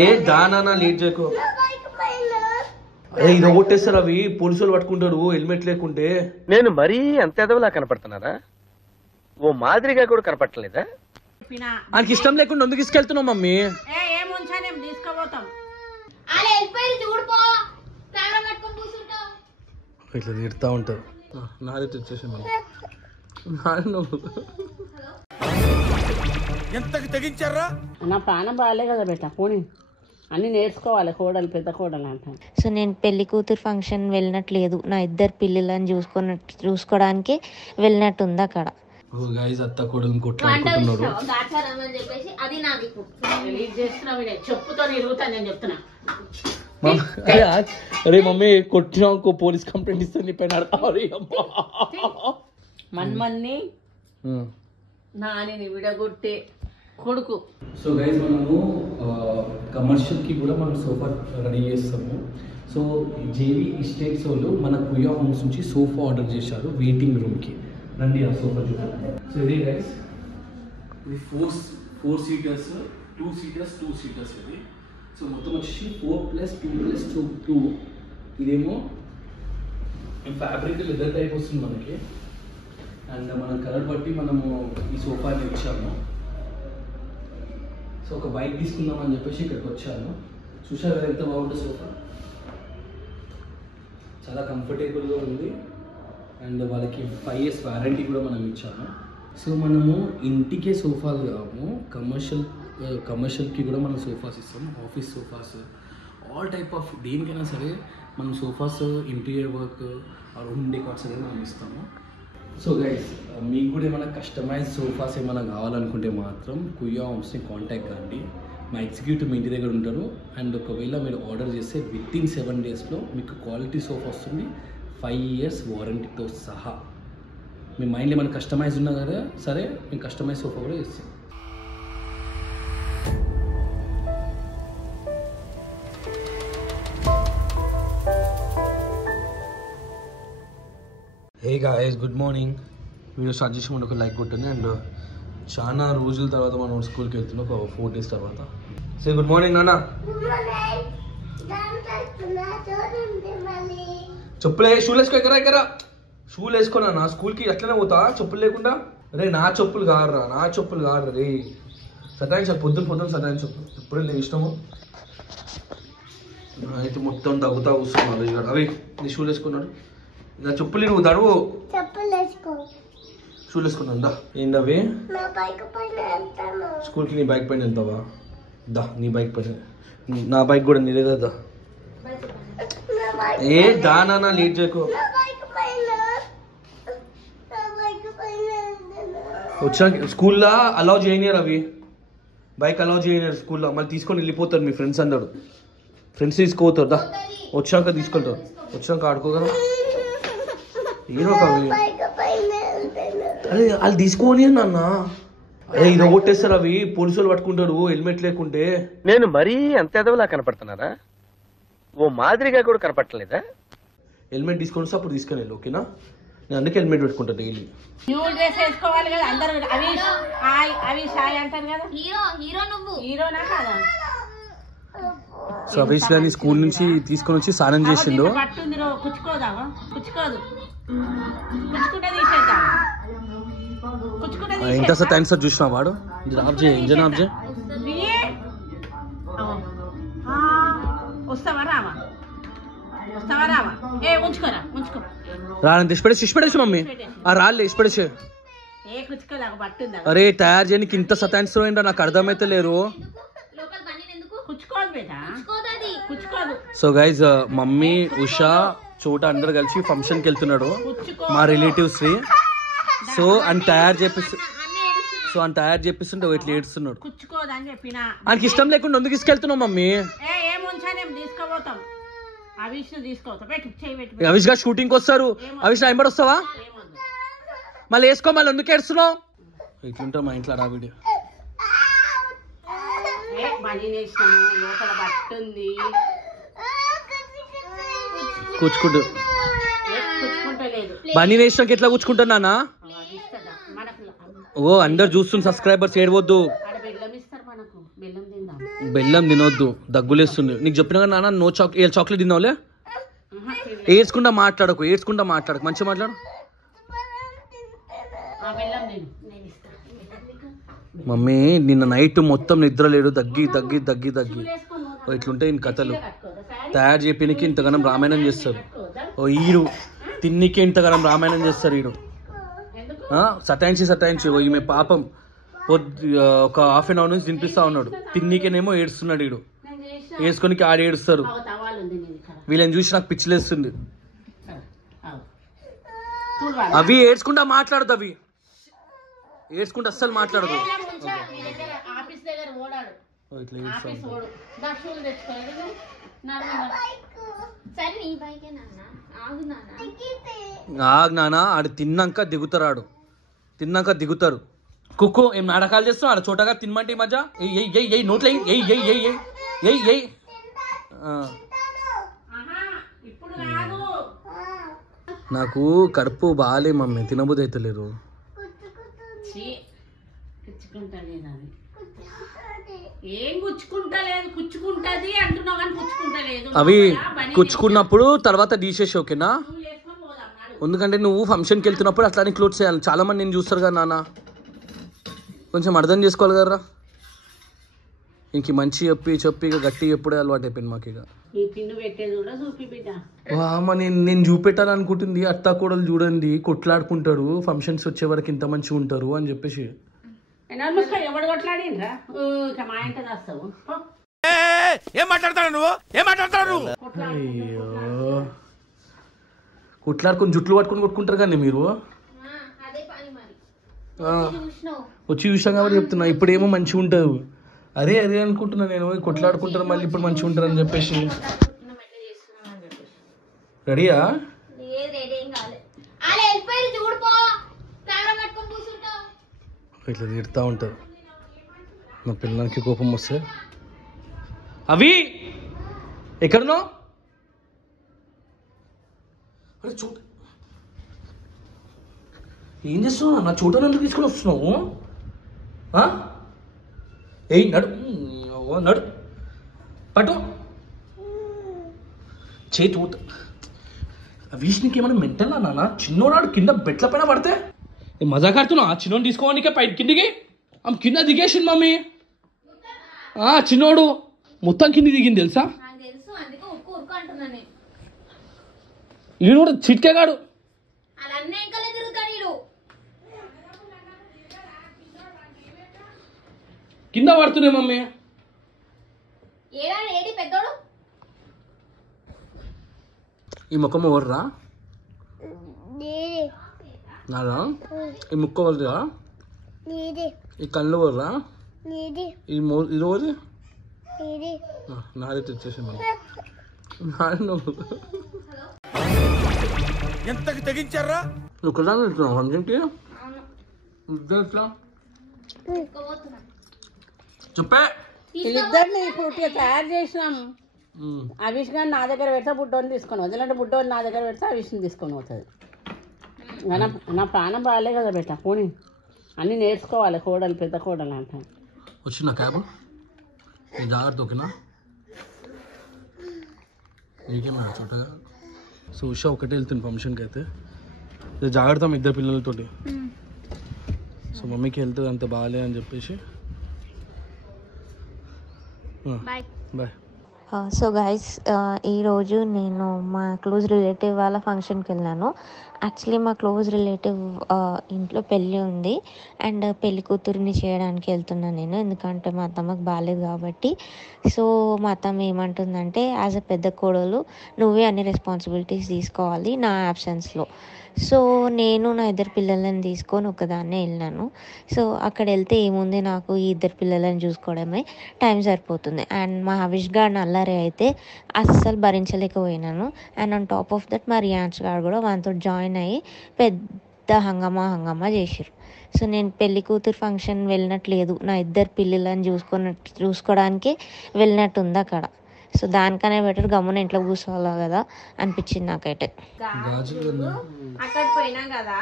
ఏ దానా లేట్ చేయకు. అరే ఇది కొట్టేస్తారు అవి పోలీసులు పట్టుకుంటారు హెల్మెట్ లేకుంటే. నేను మరీ అంత ఎదవలా కనపడుతున్నారా? ఓ మాదిరిగా కూడా కనపడలేదా? ఆయనకి ఇష్టం లేకుండా ఎందుకు తీసుకెళ్తున్నావు మమ్మీ? ఇట్లా తిడతా ఉంటారు. నాది తెచ్చేసి ఎంతకి తెగించారా? నా ప్రాణం బాగాలే కదా బెట్ట, పోనీ అన్ని నేర్చుకోవాలి. కోడలు పెద్ద కోడలు అంటాను. సో నేను పెళ్లి కూతురు ఫంక్షన్ వెళ్ళినట్లేదు, నా ఇద్దరు పిల్లలని చూసుకోవడానికి వెళ్ళినట్టుంది అక్కడ. అత్త కోడలు కొట్లాడుకుంటున్నారు. అరే మమ్మీ కొట్టినా పోలీస్ కంప్లైంట్ ఇస్తాను నీ పైన. మన్మన్ని నాని విడగొట్టే కొడుకు. సో గైస్ మనము కమర్షియల్కి కూడా మనం సోఫా రెడీ చేస్తాము. సో జేవీ ఎస్టేట్స్ వాళ్ళు మన కుయా హోమ్స్ నుంచి సోఫా ఆర్డర్ చేశారు వెయిటింగ్ రూమ్కి. రండి ఆ సోఫా చూడండి. సో ఇది గైస్ ఇది ఫోర్ సీటర్స్ 2 సీటర్స్ 2 సీటర్స్ ఇది. సో మొత్తం వచ్చి 4+2+2. ఇదేమో ఫ్యాబ్రిక్ లెదర్ టైప్ వస్తుంది మనకి. అండ్ మన కలర్ బట్టి మనము ఈ సోఫాని ఇచ్చాము. సో ఒక బైక్ తీసుకుందామని చెప్పేసి ఇక్కడికి వచ్చాను. చూసారు కదా ఎంత బాగుంటుంది సోఫా, చాలా కంఫర్టబుల్గా ఉంది. అండ్ వాళ్ళకి 5 years వారంటీ కూడా మనం ఇచ్చాము. సో మనము ఇంటికే సోఫాలు కాము, కమర్షియల్కి కూడా మనం సోఫాస్ ఇస్తాము. Office sofas, all type of దేనికైనా సరే మనం sofas, interior work or home decors అనేది మనం ఇస్తాము. సో గైస్ మీకు కూడా ఏమైనా కస్టమైజ్ సోఫాస్ ఏమైనా కావాలనుకుంటే మాత్రం కుయా హోమ్స్ని కాంటాక్ట్ కండి. మా ఎగ్జిక్యూటివ్ మీ ఇంటి దగ్గర ఉంటారు. అండ్ ఒకవేళ మీరు ఆర్డర్ చేస్తే వితిన్ 7 daysలో మీకు క్వాలిటీ సోఫా వస్తుంది, 5 years వారంటీతో సహా. మీ మైండ్లో ఏమైనా కస్టమైజ్ ఉన్నా కదా సరే, మేము కస్టమైజ్ సోఫా కూడా ఇస్తాం. Hey guys, good morning. Video start చేసి మనం ఒక లైక్ కొట్టండి. అండ్ చాలా రోజుల తర్వాత మనం స్కూల్కి వెళ్తున్నాం, ఒక 4 days తర్వాత. సే గుడ్ మార్నింగ్ నాన్న. చెప్పులే షూలు వేసుకో, ఎక్కరా షూలు వేసుకోనా నా స్కూల్కి అట్లనే పోతా చెప్పులు లేకుండా. రే నా చెప్పులు కారు రే. సటాయించాలి పొద్దున్న సటాయించు. ఎప్పుడే నేను ఇష్టము అయితే మొత్తం తగ్గుతా కూర్చున్నాను. అవి నీ షూలు వేసుకున్నాడు. నా చెప్పులు నువ్వు తడువు. షూలు వేసుకున్నాను. దా ఏంటి అవి? స్కూల్కి నీ బైక్ పైన వెళ్తావా? దా నీ బైక్ పైన, నా బైక్ కూడా నీదే కదా. ఏ దానా లేట్ చేయకు. వచ్చా స్కూల్లో అలౌ చేయనియరు అవి, బైక్ అలౌ చేయనియరు స్కూల్లో. మళ్ళీ తీసుకొని వెళ్ళిపోతారు మీ ఫ్రెండ్స్ అందరు. ఫ్రెండ్స్ తీసుకోతారు. దా వచ్చాక తీసుకుంటారు, వచ్చాక ఆడుకోగలరు. ఏదో అవి అరే వాళ్ళు తీసుకొని నాన్న. అరే ఇది కొట్టేస్తారు అవి పోలీసులు పట్టుకుంటారు హెల్మెట్ లేకుంటే. నేను మరీ అంత ఎదవలా కనపడుతున్నారా? ఓ మాదిరిగా కూడా కనపడలేదా? హెల్మెట్ తీసుకొని వస్తే అప్పుడు తీసుకొని వెళ్ళి, ఓకేనా? నేను అందుకే హెల్మెట్ పెట్టుకుంటా డైలీ. న్యూ డ్రెస్ వేసుకోవాలి కదా అందరూ. అవిష్ హాయ్ అంటారు కదా. హీరోనా కాదా? సో అవిష్ గారిని స్కూల్ నుంచి తీసుకొని వచ్చి స్నానం చేసిండు. ఎంత సార్ థ్యాంక్స్ సార్ చూసినా వాడు. ఇంజన్ ఆఫ్ చేయి. రాని ఇష్టపడేసి మమ్మీ ఆ రాళ్ళే ఇష్టపడేసే. అరే తయారు చేయడానికి ఇంత సతాయిస్తో ఏంటో నాకు అర్థమైతే లేరు. సో గైజ్ మమ్మీ ఉషా చోట అందరు కలిసి ఫంక్షన్కి వెళ్తున్నాడు మా రిలేటివ్స్. సో అని తయారు చేపిస్తుంటే ఇట్లా ఏడుస్తున్నాడు. ఆయనకి ఇష్టం లేకుండా ఎందుకు తీసుకెళ్తున్నావు మమ్మీ? అవిష్ గారు షూటింగ్కి వస్తారు. అవిష్ ఎంబడి వస్తావా? మళ్ళీ వేసుకో, మళ్ళీ ఎందుకు ఏడుస్తున్నావు? ఇట్లుంటా మా ఇంట్లో రా వీడియో. కూర్చుకుంటు బన్నీ నేసినాక ఎట్లా కూర్చుకుంటున్నా? ఓ అందరు చూస్తున్న సబ్స్క్రైబర్స్ ఏడవద్దు. బెల్లం తినొద్దు, దగ్గులేస్తుంది. నీకు చెప్పినా కదా నాన్న నో చాక్లెట్ తిన్నావులే. ఏడ్చుకుంటా మాట్లాడకు, మంచిగా మాట్లాడు. మమ్మీ నిన్న నైట్ మొత్తం నిద్ర లేడు, దగ్గి ఇట్లుంటే ఈయన కథలు. తయారు చేయడానికి ఇంతగానం రామాయణం చేస్తారు. ఈడు తిన్నికే ఇంతగానం రామాయణం చేస్తారు. ఈడు సటాయించి ఈమె పాపం ఒక హాఫ్ అన్ అవర్ నుంచి తినిపిస్తా ఉన్నాడు. తిన్నికేనేమో ఏడుస్తున్నాడు. ఈడు వేసుకొని ఆడ ఏడుస్తారు. వీళ్ళని చూసి నాకు పిచ్చిలేస్తుంది. అవి ఏడ్చుకుంటా మాట్లాడదు, అవి ఏడ్చుకుంటా అస్సలు మాట్లాడదు. నానా ఆడు తిన్నాక దిగుతారు. కుక్కు ఏం నాటకాలు చేస్తాం ఆడ చోటగా తినమంటే ఈ మధ్య నోట్లో నాకు కడుపు బాగాలే మమ్మీ, తినబుద్ధి అయితే లేరు. అవి కుచ్చుకున్నప్పుడు తర్వాత తీసేసి ఓకేనా? ఎందుకంటే నువ్వు ఫంక్షన్కి వెళ్తున్నప్పుడు అట్లానే క్లోత్స్ చేయాలి. చాలా మంది నేను చూస్తారు కదా నాన్న, కొంచెం అర్థం చేసుకోవాలి కదరా. ఇంక మంచి చెప్పి ఇక గట్టి ఎప్పుడే అలవాటు అయిపోయింది మాకు. ఇక నేను చూపెట్టాలనుకుంటుంది. అత్తా కోడలు చూడండి కొట్లాడుకుంటారు, ఫంక్షన్స్ వచ్చే వరకు ఇంత మంచిగా ఉంటారు అని చెప్పేసి. కొట్లాడుకొని జుట్లు పట్టుకొని కొట్టుకుంటారు కానీ మీరు. వచ్చి చూసాం కాబట్టి చెప్తున్నా. ఇప్పుడేమో మంచిగా ఉంటారు. అదే అనుకుంటున్నా నేను, కొట్లాడుకుంటారు మళ్ళీ ఇప్పుడు మంచిగా ఉంటారు అని చెప్పేసి. రెడీయా? ఇట్లా తిడతా ఉంటారు. మా పిల్లలకి కోపం వస్తే అవి ఎక్కడనో అరే చూ ఏం చేస్తున్నావు? నా చూడని ఎందుకు తీసుకొని వస్తున్నావు? ఏయ్ నడు పట్టు చేతి ఊత. వీష్నికి ఏమైనా మెంటల్ నాన్న? చిన్నోడాడు కింద బెట్ల పైన పడితే మజాక్ ఆడుతున్నావు? ఆ చిన్నోడు తీసుకోవానికే పై కిందికి ఆమె కింద దిగేసింది మమ్మీ. చిన్నోడు మొత్తం కింది దిగింది తెలుసా? ఈడు కూడా చిట్కేగాడు. కింద పడుతున్నాయి మమ్మీ. ఈ ముఖం ఎవర్రా? నాదా? ఈ ముక్క ఎవరిదా? ఈ కళ్ళు ఎవర్రా? ఈ రోజు నాదే తెచ్చేసి ఎంతకి తెగించారా? నువ్వు కదా వెళ్తున్నావు ఫంక్షన్కి? ఎట్లా చెప్పే వీళ్ళిద్దరిని ఇప్పుడు తయారు చేసినాం. అవిష్ గారిని నా దగ్గర పెడతా, బుడ్డోని తీసుకొని పోతుంది. లేదంటే బుడ్డోని నా దగ్గర పెడతా, అవిష్ని తీసుకొని పోతుంది. నా ప్రాణం బాగాలే కదా బెట్ట. పోనీ అన్నీ నేర్చుకోవాలి. కోడలు పెద్ద కోడలు అంటాను. వచ్చిన క్యాబ్ జాగ్రత్త ఓకేనా? నీకేమన్నా చోటగా. సో ఉషా ఒకటే వెళ్తుంది ఫంక్షన్కి. అయితే జాగ్రత్త మా ఇద్దరు పిల్లలతోటి. సో మమ్మీకి హెల్త్ అంత బాగాలే అని చెప్పేసి బాయ్. సో గైస్, ఈరోజు నేను మా క్లోజ్ రిలేటివ్ వాళ్ళ ఫంక్షన్కి వెళ్ళాను. యాక్చువల్లీ మా క్లోజ్ రిలేటివ్ ఇంట్లో పెళ్ళి ఉంది అండ్ పెళ్లి కూతురిని చేయడానికి వెళ్తున్నాను నేను. ఎందుకంటే మా అత్తమ్మకి బాగాలేదు కాబట్టి. సో మా అత్తమ్మ ఏమంటుందంటే, యాజ్ అ పెద్ద కోడలు నువ్వే అన్ని రెస్పాన్సిబిలిటీస్ తీసుకోవాలి నా యాబ్సెన్స్లో. సో నేను నా ఇద్దరు పిల్లలను తీసుకొని ఒకదాన్నే వెళ్ళినాను. సో అక్కడ వెళ్తే ఏముంది, నాకు ఈ ఇద్దరు పిల్లలను చూసుకోవడమే టైం సరిపోతుంది. అండ్ మా హవిష్ గార్డ్ అల్లరి అయితే అస్సలు భరించలేకపోయినాను. And on top of that మా రియాన్స్ గారు కూడా వాళ్ళతో జాయిన్ అయ్యి పెద్ద హంగామా చేసారు. సో నేను పెళ్లి కూతురు ఫంక్షన్ వెళ్ళినట్లేదు, నా ఇద్దరు పిల్లలను చూసుకోవడానికి వెళ్ళినట్టు ఉంది అక్కడ. సో దానికనే బెటర్ గమ్మున ఇంట్లో కూర్చోవాలి కదా అనిపించింది నాకైతే. అక్కడ పోయినా కదా,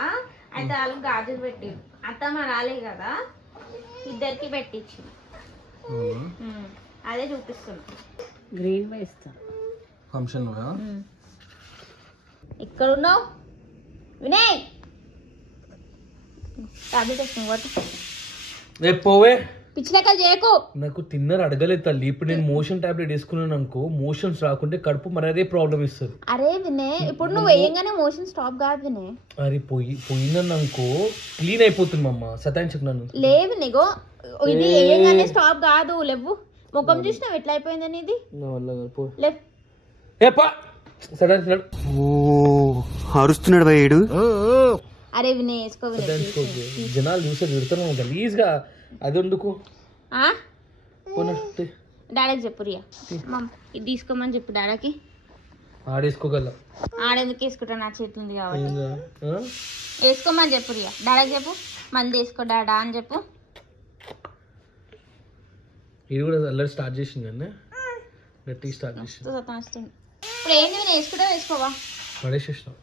అయితే వాళ్ళు గాజులు పెట్టారు. అత్తమ్మ రాలే కదా, ఇద్దరికి పెట్టించి అదే చూపిస్తున్నా. గ్రీన్ వేస్తా ఫంక్షన్ ఇక్కడ ఉన్నావు వినయ్. టాబ్లెట్ వేసుకుని పోవే పిచ్చిలెక్కలు చేయకు. నాకు తిన్నర్ అడగలేదు తల్లి. ఇప్పుడు నేను మోషన్ టాబ్లెట్ వేసుకున్నాను అనుకో, మోషన్స్ రాకుంటే కడుపు మరి అదే ప్రాబ్లం ఇస్తుంది. అరే వినయ్, ఇప్పుడు నువ్వు వేయంగానే మోషన్ స్టాప్ కాదు వినయ్. అరే పోయిందని అనుకో క్లీన్ అయిపోతుంది మమ్మ. సతాయించకు నన్ను. లేవు నీగో, ఇది వేయంగానే స్టాప్ కాదు. లేవు ముఖం చూసినావు ఎట్లా అయిపోయిందని. ఇది లేవు అరుస్తున్నాడు భయ్యుడు. అరే వినయ్ వేసుకో వినయ్. జనాలు చూసే తిడుతున్నావు గలీజ్ గా. అది ఎందుకు డాడీకి చెప్పు రియా, ఇది తీసుకోమని చెప్పు డాడీకి. ఆడేసుకోగల ఆడెందుకు వేసుకుంటా, నా చేతి ఉంది కాబట్టి. వేసుకోమని చెప్పు రియా, డాడీకి చెప్పు. మంది వేసుకో డాడా అని చెప్పు. ఇది కూడా అల్లరి స్టార్ట్ చేసింది అన్న, గట్టిగా స్టార్ట్ చేసింది. ఇప్పుడు ఏంటి నేను వేసుకుంటా వేసుకోవా? పడేసేసినావు.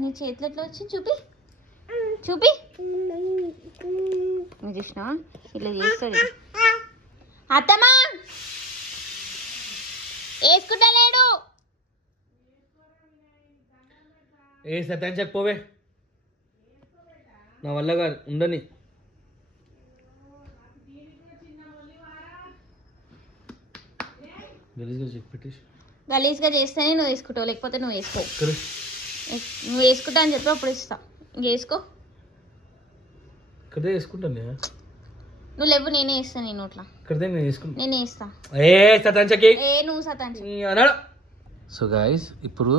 నీ చేతిలో ఎట్లా వచ్చింది చూపి చూపి. నువ్వు చూసినావా ఇట్లా చేస్తుంది. అత్తమ్మా వేసుకుంటా లేడు. ఏ సతాయించకపోవే, నా వల్ల కాదు ఉండని. గలీజ్గా చేస్తేనే నువ్వు వేసుకుంటావు, లేకపోతే నువ్వు వేసుకో. నువ్వు వేసుకుంటా అని చెప్పి అప్పుడు ఇస్తా. ఇంక వేసుకో. ఇక్కడే వేసుకుంటాను. నువ్వు లేవు, నేనే వేస్తాను. నేను నోట్లా నేనే వేస్తా. నువ్వు సతాంచు. సో గాయస్, ఇప్పుడు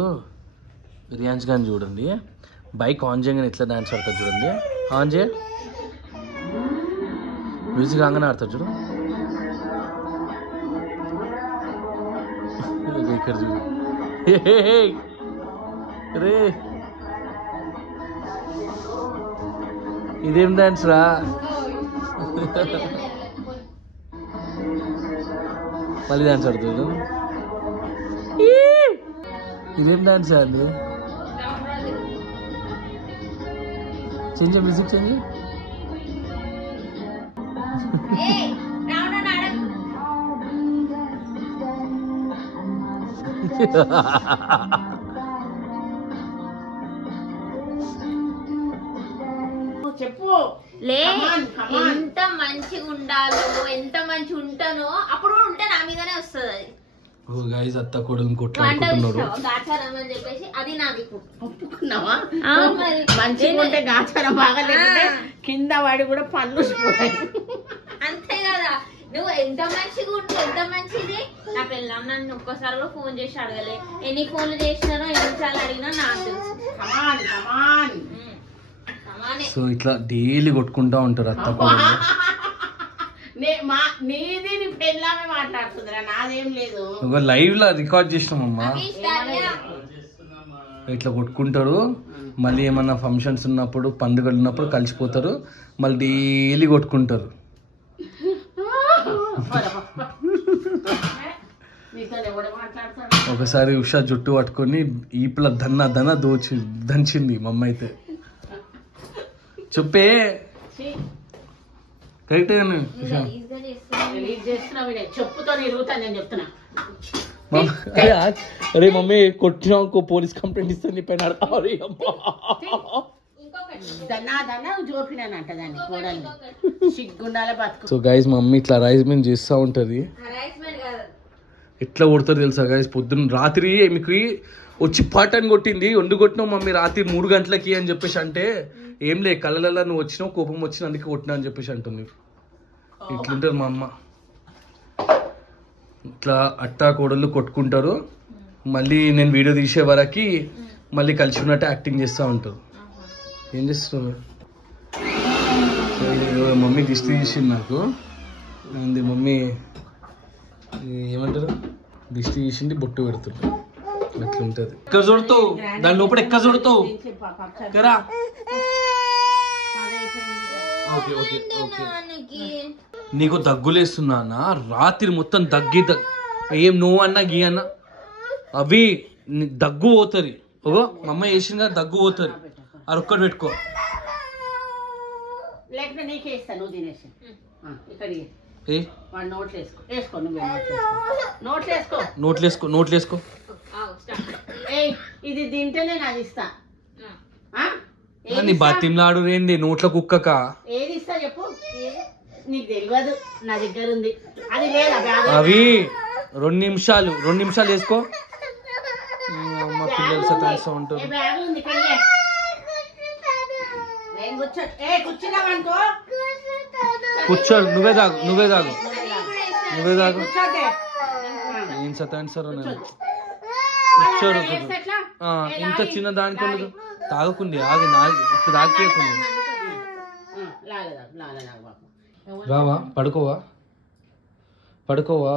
రియాన్స్ గాని చూడండి, బైక్ ఆన్ చేయగానే ఎట్లా డాన్స్ ఆడతారు చూడండి. ఆన్ చేయ, మ్యూజిక్ రాగానే ఆడతారు చూడు. ఇక్కడ చూడు రే, ఇదేం డాన్స్ రా. మళ్ళీ డాన్స్ ఆడుతుంది. ఇదేం డాన్స్ అండి? Change music change. చెప్పు లే, ఎంత మంచిగా ఉండాలో, ఎంత మంచి ఉంటానో అప్పుడు ఉంటే నా మీదనే వస్తుంది. అది అత్త కొడుకు కొట్లాడుకుంటున్నారు. గాచారం అని చెప్పేసి అది నాది. ఒప్పుకున్నావా? మంచిగా ఉంటే గాచారం బాగా, లేకుంటే కింద వాడి కూడా పళ్ళు అంతే కదా. నువ్వు ఎంత మంచిగా ఉంటే ఎంత మంచిది. నా పిల్లం నన్ను ఒక్కసారి కూడా ఫోన్ చేసి అడగలే. ఎన్ని ఫోన్లు చేసినానో ఎన్నిసార్లు అడిగినా నాకు తెలుసు. సో ఇట్లా డైలీ కొట్టుకుంటా ఉంటారు అత్త కొడుకు. నీది నీ పెళ్ళామే మాట్లాడుతుందిరా, నాదేం లేదు. లైవ్ లా రికార్డ్ చేసినామమ్మా. ఇట్లా కొట్టుకుంటారు. మళ్ళీ ఏమన్నా ఫంక్షన్స్ ఉన్నప్పుడు, పండుగలు ఉన్నప్పుడు కలిసిపోతారు. మళ్ళీ డైలీ కొట్టుకుంటారు. ఒకసారి ఉషా జుట్టు పట్టుకొని ఈపుల దన్న దంచింది మమ్మ అయితే. చెప్పే కరెక్ట్. అరే మమ్మీ కొట్టినా పోలీస్ కంప్లైంట్ ఇస్తాను నీ పైన. సో గైస్ మమ్మీ ఇట్లా హరాస్మెంట్ చేస్తూ ఉంటుంది. ఎట్లా కొడతారు తెలుసా గైస్? పొద్దున్న రాత్రి మీకు వచ్చి పాటని కొట్టింది. వండు కొట్టినావు మమ్మీ రాత్రి 3 గంటలకి అని చెప్పేసి అంటే, ఏం లే కళ్ళల్లో నువ్వు వచ్చినావు, కోపం వచ్చిన అందుకే కొట్టినా అని చెప్పేసి అంటుంది. ఇట్లుంటుంది మా అమ్మ. ఇట్లా అత్తా కోడళ్ళు కొట్టుకుంటారు. మళ్ళీ నేను వీడియో తీసే వరకు మళ్ళీ కలిసి ఉన్నట్టు యాక్టింగ్ చేస్తూ ఉంటారు. ఏం చేస్తున్నావు? మమ్మీ దిష్టి తీసింది నాకు. అంది మమ్మీ ఏమంటారు, దిష్టి తీసింది, బొట్టు పెడుతుంది. అట్లుంటది. ఎక్కడ చూడతావు దాని లోపల, ఎక్కడ చూడతావు కదా? Okay okay okay. నీకు దగ్గులేస్తున్నా అన్న, రాత్రి మొత్తం ఏం నువ్వు అన్నా గీ అన్నా అవి దగ్గు పోతుంది. ఓగో మా అమ్మ వేసింది కదా, దగ్గు పోతుంది. అది ఒక్కటి పెట్టుకో. ఏ వాడు నోట్లు వేసుకో వేసుకో నువ్వే నోట్లు వేసుకో నోట్లు వేసుకో ఏయ్ ఇది తింటేనే నాది ఇస్తా ఆ? ఏది నీ ఇస్తా? బతిమలాడు ఏంది నోట్ల కుక్కక ఏది ఇస్తా చెప్పు నీకు తెలియదు నా దగ్గర ఉంది అది లేదా బ్యాగ్ అవి 2 నిమిషాలు వేసుకో అమ్మ పిల్లలు సతాయిస్తూ ఉంటారు. బ్యాగ్ ఉంది కయ్యే నేను కూర్చో కూర్చున్నావనుకో కూర్చోడు నువ్వే తాగు కూర్చోటే ఏం సతాయిస్తారో నేను కూర్చోడు ఇంత చిన్న దానికి తాగకుంది ఆగి ఇప్పుడు తాగిపోయకుంది. రావా పడుకోవా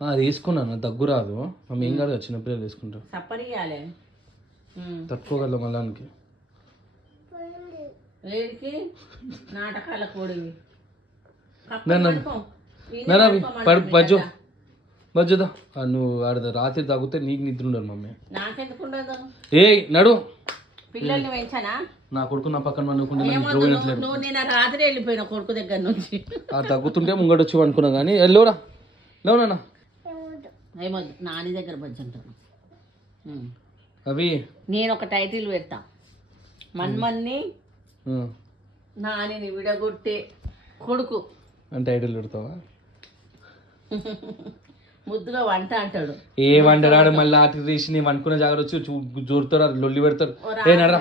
అది వేసుకున్నాను దగ్గు రాదు మమ్మీ ఏం కాదు చిన్నపిల్లలు వేసుకుంటారు సప్పరియాలే తట్టుకోగలం మళ్ళానికి వేడికి నాటకాల కోడివి బజ్జుదా నువ్వు ఆడ రాత్రి తాగితే నీకు నిద్ర ఉండదు మమ్మీ. నాకెందుకు ఉండదు ఏ నడు పిల్లల్ని పెంచానా నా కొడుకు నా పక్కన అనుకుంటే నువ్వు నేను రాత్రి వెళ్ళిపోయిన కొడుకు దగ్గర నుంచి ఆ తగ్గుతుంటే ముంగడు వచ్చి అనుకున్నా కానీ లేవురా లేవునా ఏమొద్దు నాని దగ్గర పంచుంటాను అవి నేను ఒక టైటిల్ పెడతా మన్మన్ని నానిని విడగొట్టే కొడుకు అని టైటిల్ పెడతావా? ముద్దుగా వంట అంటాడు ఏ వంటరాడు మళ్ళీ ఆటి తీసి నేను అనుకున్న జాగ్రత్త వచ్చి జోరుతారు లొల్లి పెడతారు. ఏ నడరా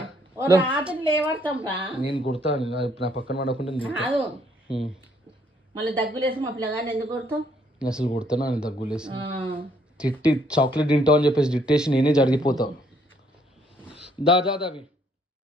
రాత్రి లేవడతాం రా నేను కుడతా నా పక్కన పడకుండా కాదు మళ్ళీ దగ్గులేసి మా పిల్లగాని ఎందుకు కొడతావు? అసలు కుడతాను అని దగ్గులేసి తిట్టి చాక్లెట్ తింటావు అని చెప్పేసి తిట్టేసి నేనే జరిగిపోతావు. దా అవి